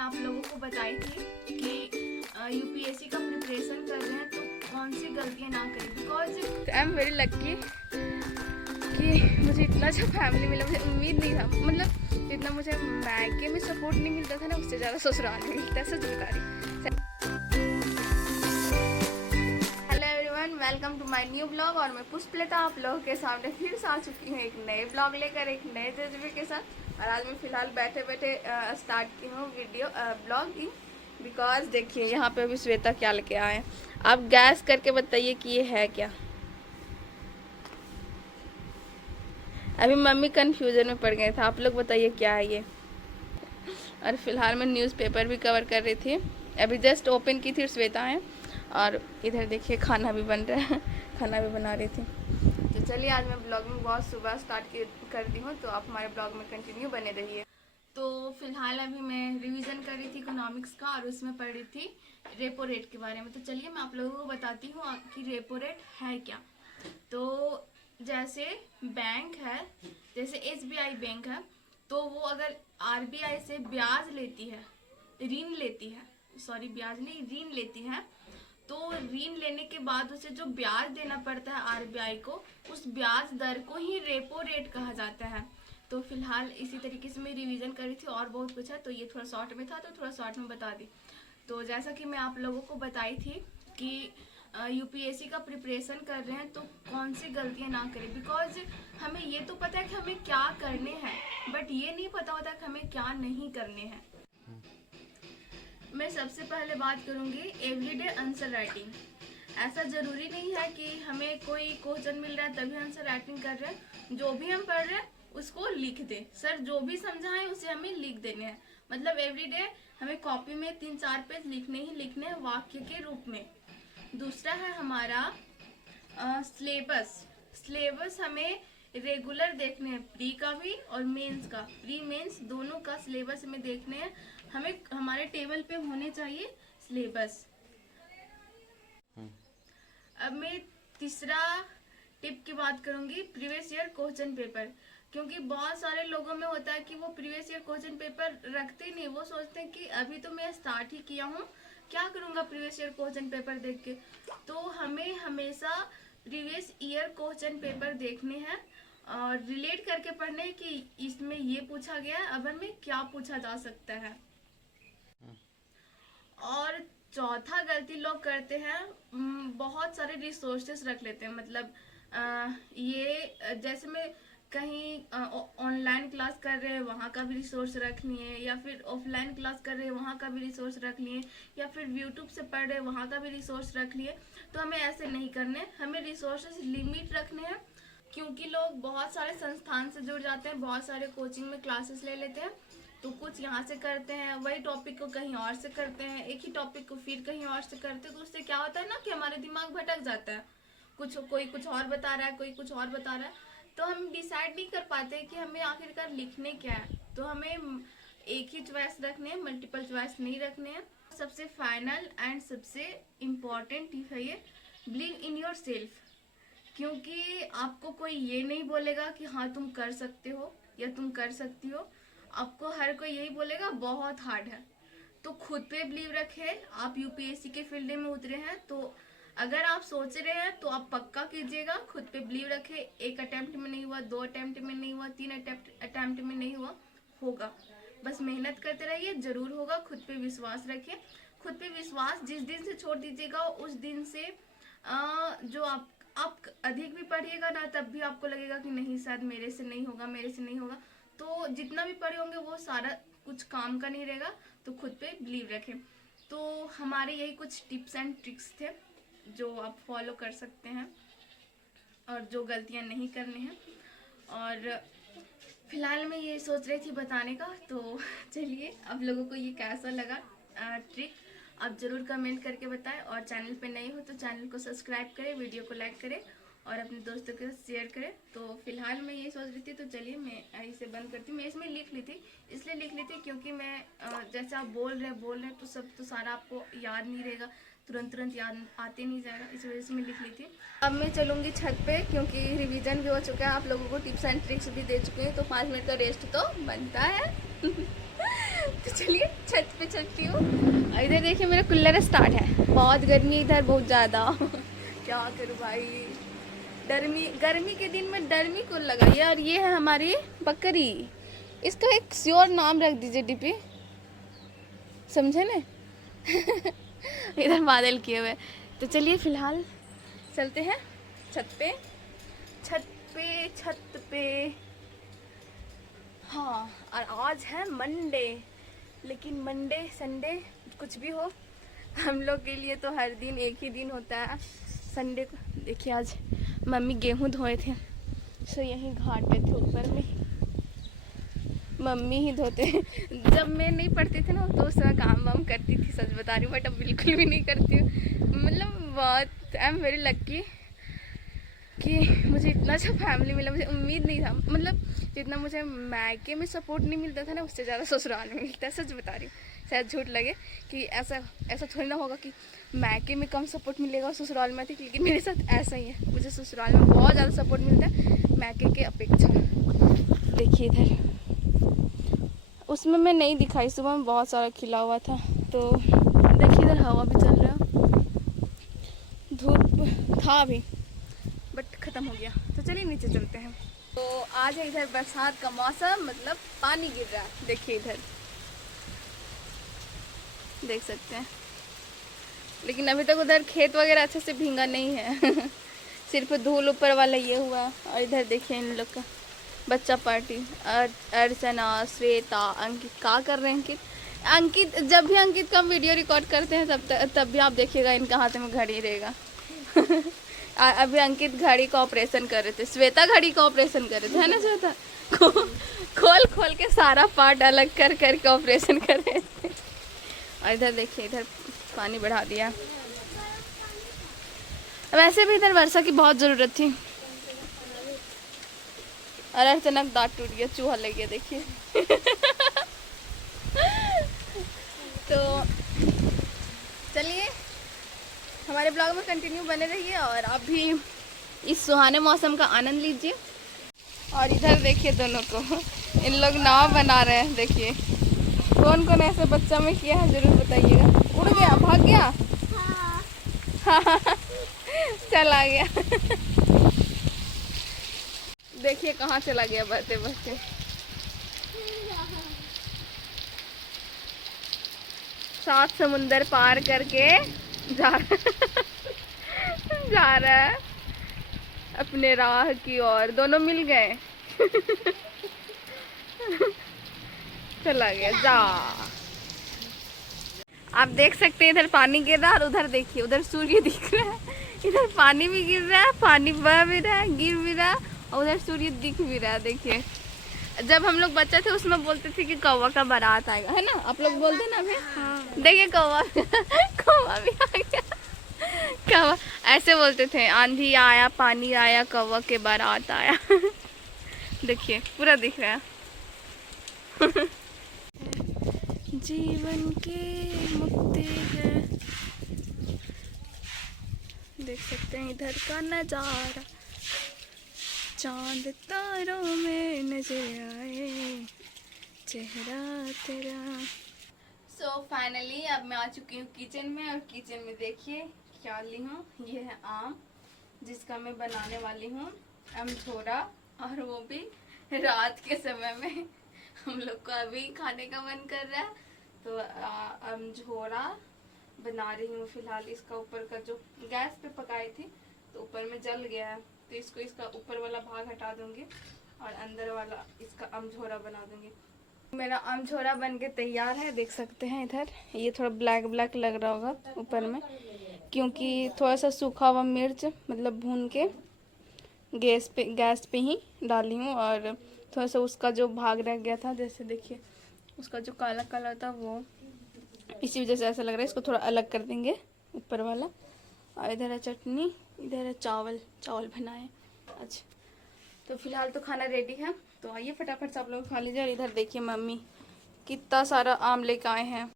आप लोगों को बताई थी कि यूपीएससी का प्रिपरेशन कर रहे हैं तो कौन सी गलतियां ना करें, because I am very lucky कि मुझे इतना अच्छा फैमिली मिला। मुझे उम्मीद नहीं था, मतलब जितना मुझे मायके में सपोर्ट नहीं मिलता था ना, उससे ज़्यादा ससुराल में मिलता है। सच बता रही। Hello everyone, welcome to my new blog. और मैं पुष्पलता आप लोगों के सामने फिर से आ चुकी हूँ एक नए ब्लॉग लेकर, एक नए तजुर्बे के साथ। और आज मैं फ़िलहाल बैठे बैठे स्टार्ट की हूँ वीडियो ब्लॉगिंग, बिकॉज देखिए यहाँ पे अभी श्वेता क्या लेके आए। आप गैस करके बताइए कि ये है क्या। अभी मम्मी कंफ्यूजन में पड़ गए थे। आप लोग बताइए क्या है ये। और फिलहाल मैं न्यूज़पेपर भी कवर कर रही थी, अभी जस्ट ओपन की थी श्वेता है। और इधर देखिए खाना भी बन रहा है, खाना भी बना रही थी। तो चलिए, आज मैं ब्लॉगिंग बहुत सुबह स्टार्ट कर दी हूँ, तो आप हमारे ब्लॉग में कंटिन्यू बने रहिए। तो फिलहाल अभी मैं रिवीजन कर रही थी इकोनॉमिक्स का, और उसमें पढ़ रही थी रेपो रेट के बारे में। तो चलिए मैं आप लोगों को बताती हूँ कि रेपो रेट है क्या। तो जैसे बैंक है, जैसे एसबीआई बैंक है, तो वो अगर आरबीआई से ब्याज लेती है, ऋण लेती है, सॉरी ब्याज नहीं, ऋण लेती है, तो ऋण लेने के बाद उसे जो ब्याज देना पड़ता है आरबीआई को, उस ब्याज दर को ही रेपो रेट कहा जाता है। तो फिलहाल इसी तरीके से मैं रिवीजन कर रही थी, और बहुत कुछ है, तो ये थोड़ा शॉर्ट में था तो थोड़ा शॉर्ट में बता दी। तो जैसा कि मैं आप लोगों को बताई थी कि यूपीएससी का प्रिपरेशन कर रहे हैं तो कौन सी गलतियां ना करें, बिकॉज हमें ये तो पता है कि हमें क्या करने हैं, बट ये नहीं पता होता कि हमें क्या नहीं करने हैं। मैं सबसे पहले बात करूंगी एवरीडे आंसर राइटिंग। ऐसा जरूरी नहीं है कि हमें कोई क्वेश्चन मिल रहा है तभी आंसर राइटिंग कर रहे हैं। जो भी हम पढ़ रहे हैं उसको लिख दे, सर जो भी समझा है उसे हमें लिख देने हैं। मतलब एवरीडे हमें कॉपी में 3-4 पेज लिखने ही लिखने हैं वाक्य के रूप में। दूसरा है हमारा सिलेबस हमें रेगुलर देखने हैं, प्री का भी और मेंस का, प्री मेंस दोनों का सिलेबस हमें देखने हैं। हमें हमारे टेबल पे होने चाहिए सिलेबस। अब मैं तीसरा टिप की बात करूंगी, प्रीवियस ईयर क्वेश्चन पेपर। क्योंकि बहुत सारे लोगों में होता है कि वो प्रीवियस ईयर क्वेश्चन पेपर रखते नहीं, वो सोचते हैं कि अभी तो मैं स्टार्ट ही किया हूँ, क्या करूँगा प्रीवियस ईयर क्वेश्चन पेपर देख के। तो हमें हमेशा प्रीवियस ईयर क्वेश्चन पेपर देखने हैं और रिलेट करके पढ़ने कि इसमें ये पूछा गया है, अब हमें क्या पूछा जा सकता है। और चौथा गलती लोग करते हैं, बहुत सारे रिसोर्सेस रख लेते हैं। मतलब ये जैसे मैं कहीं ऑनलाइन क्लास कर रहे हैं वहाँ का भी रिसोर्स रख लिए, या फिर ऑफलाइन क्लास कर रहे हैं वहाँ का भी रिसोर्स रख लिए, या फिर यूट्यूब से पढ़ रहे हैं वहाँ का भी रिसोर्स रख लिए। तो हमें ऐसे नहीं करने, हमें रिसोर्सेस लिमिट रखने हैं। क्योंकि लोग बहुत सारे संस्थान से जुड़ जाते हैं, बहुत सारे कोचिंग में क्लासेस ले लेते हैं, तो कुछ यहाँ से करते हैं, वही टॉपिक को कहीं और से करते हैं, एक ही टॉपिक को फिर कहीं और से करते हैं। तो उससे क्या होता है ना कि हमारे दिमाग भटक जाता है, कोई कुछ और बता रहा है, कोई कुछ और बता रहा है, तो हम डिसाइड नहीं कर पाते कि हमें आखिरकार लिखने क्या है। तो हमें एक ही चॉइस रखने हैं, मल्टीपल चॉइस नहीं रखने हैं। सबसे फाइनल एंड सबसे इम्पॉर्टेंट टिप है ये, बिलीव इन योर सेल्फ। क्योंकि आपको कोई ये नहीं बोलेगा कि हाँ तुम कर सकते हो या तुम कर सकती हो, आपको हर कोई यही बोलेगा बहुत हार्ड है। तो खुद पे बिलीव रखें। आप यूपीएससी के फील्ड में उतरे हैं, तो अगर आप सोच रहे हैं तो आप पक्का कीजिएगा, खुद पे बिलीव रखें। एक अटेम्प्ट में नहीं हुआ, 2 अटेम्प्ट में नहीं हुआ, 3 अटेम्प्ट में नहीं हुआ, होगा। बस मेहनत करते रहिए, जरूर होगा। खुद पे विश्वास रखिए। खुद पे विश्वास जिस दिन से छोड़ दीजिएगा, उस दिन से जो आप अधिक भी पढ़िएगा ना, तब भी आपको लगेगा कि नहीं शायद मेरे से नहीं होगा, मेरे से नहीं होगा। तो जितना भी पढ़े होंगे वो सारा कुछ काम का नहीं रहेगा। तो खुद पे बिलीव रखें। तो हमारे यही कुछ टिप्स एंड ट्रिक्स थे जो आप फॉलो कर सकते हैं और जो गलतियां नहीं करनी हैं। और फिलहाल मैं ये सोच रही थी बताने का। तो चलिए, आप लोगों को ये कैसा लगा ट्रिक, आप ज़रूर कमेंट करके बताएं। और चैनल पे नए हो तो चैनल को सब्सक्राइब करें, वीडियो को लाइक करें और अपने दोस्तों के साथ शेयर करें। तो फिलहाल मैं ये सोच रही थी, तो चलिए मैं इसे बंद करती हूँ। मैं इसमें लिख ली थी, इसलिए लिख ली थी क्योंकि मैं जैसे आप बोल रहे हैं तो सब तो सारा आपको याद नहीं रहेगा, तुरंत याद आते नहीं जाएगा, इस वजह से मैं लिख ली थी। अब मैं चलूँगी छत पे क्योंकि रिवीजन भी हो चुका है, आप लोगों को टिप्स एंड ट्रिक्स भी दे चुके हैं, तो 5 मिनट का रेस्ट तो बनता है। तो चलिए छत पे चलती हूँ। इधर देखिए मेरा कूलर स्टार्ट है, बहुत गर्मी है इधर, बहुत ज़्यादा। क्या करूँ भाई, गर्मी के दिन में डरमी को लगाइए। और ये है हमारी बकरी, इसका एक श्योर नाम रख दीजिए डीपी, समझे ना। इधर बादल किए हुए। तो चलिए फिलहाल चलते हैं छत पे। हाँ, और आज है मंडे, लेकिन मंडे संडे कुछ भी हो, हम लोग के लिए तो हर दिन एक ही दिन होता है, संडे को। देखिए आज मम्मी गेहूं धोए थे, सो यहीं घाट पे थे ऊपर में, मम्मी ही धोते हैं। जब मैं नहीं पढ़ती थी ना तो उस समय काम वाम करती थी, सच बता रही हूँ, बट अब बिल्कुल भी नहीं करती हूँ। मतलब बहुत आई एम वेरी लक्की कि मुझे इतना अच्छा फैमिली मिला, मुझे उम्मीद नहीं था। मतलब जितना मुझे मायके में सपोर्ट नहीं मिलता था ना, उससे ज़्यादा ससुराल में मिलता है, सच बता रही हूँ। शायद झूठ लगे कि ऐसा थोड़ी ना होगा कि मायके में कम सपोर्ट मिलेगा और ससुराल में ठीक, लेकिन मेरे साथ ऐसा ही है, मुझे ससुराल में बहुत ज़्यादा सपोर्ट मिलता है मायके के अपेक्षा। देखिए इधर, उसमें मैं नहीं दिखाई, सुबह में बहुत सारा खिला हुआ था। तो देखिए इधर हवा भी चल रहा, धूप था भी बट ख़त्म हो गया। तो चलिए नीचे चलते हैं। तो आज है इधर बरसात का मौसम, मतलब पानी गिर रहा है। देखिए इधर देख सकते हैं, लेकिन अभी तक उधर खेत वगैरह अच्छे से भींगा नहीं है। सिर्फ धूल ऊपर वाला ये हुआ। और इधर देखिए इन लोग का बच्चा पार्टी, अर्चना, श्वेता, अंकित क्या कर रहे हैं। अंकित जब भी अंकित का वीडियो रिकॉर्ड करते हैं तब भी आप देखिएगा इनका हाथ में घड़ी रहेगा। अभी अंकित घड़ी का ऑपरेशन कर रहे थे, श्वेता घड़ी का ऑपरेशन कर रहे थे, है ना श्वेता। खोल के सारा पार्ट अलग कर के ऑपरेशन कर रहे थे। और इधर देखिए, इधर पानी बढ़ा दिया। वैसे भी इधर वर्षा की बहुत ज़रूरत थी। और अचानक दांत टूट गया, चूहा लग गया, देखिए। तो चलिए हमारे ब्लॉग में कंटिन्यू बने रहिए और आप भी इस सुहाने मौसम का आनंद लीजिए। और इधर देखिए दोनों को, इन लोग नाव बना रहे हैं। देखिए कौन कौन ऐसे बच्चा में किया है जरूर बताइएगा। उड़ गया, भाग गया, हाँ। चला गया। देखिए कहाँ चला गया बहते बहते। सात समुंदर पार करके जा रहा है अपने राह की ओर। दोनों मिल गए। चला गया, जा। आप देख सकते हैं इधर पानी गिर रहा है और उधर देखिए, उधर सूर्य दिख रहा है। इधर पानी भी गिर रहा है, पानी बह भी रहा है, गिर भी रहा है, और उधर सूर्य दिख भी रहा है। देखिए जब हम लोग बच्चे थे उसमें बोलते थे कि कौवा का बारात आएगा, है ना, आप लोग बोलते ना अभी। हाँ। देखिए कौवा कौवा भी आ गया। कौवा ऐसे बोलते थे, आंधी आया, पानी आया, कौवा के बारात आया। देखिए पूरा दिख रहा है। जीवन के मुक्ति है, देख सकते हैं इधर का नजारा, चांद तारों में नजर आए चेहरा तेरा। सो फाइनली अब मैं आ चुकी हूँ किचन में, और किचन में देखिए क्या ली हूँ। ये है आम, जिसका मैं बनाने वाली हूँ अमझोरा, और वो भी रात के समय में। हम लोग को अभी खाने का मन कर रहा है तो अमझोरा बना रही हूँ फिलहाल। इसका ऊपर का जो गैस पे पकाई थी तो ऊपर में जल गया है, तो इसका ऊपर वाला भाग हटा दूंगी और अंदर वाला इसका अमझोरा बना दूंगी। मेरा अमझोरा बन के तैयार है, देख सकते हैं इधर। ये थोड़ा ब्लैक ब्लैक लग रहा होगा ऊपर में, क्योंकि थोड़ा सा सूखा हुआ मिर्च मतलब भून के गैस पे ही डाली हूँ, और थोड़ा सा उसका जो भाग रह गया था, जैसे देखिए उसका जो काला काला था वो, इसी वजह से ऐसा लग रहा है। इसको थोड़ा अलग कर देंगे ऊपर वाला। और इधर है चटनी, इधर है चावल बनाए आज। तो फिलहाल तो खाना रेडी है, तो आइए फटाफट से आप लोग खा लीजिए। और इधर देखिए मम्मी कितना सारा आम लेके आए हैं।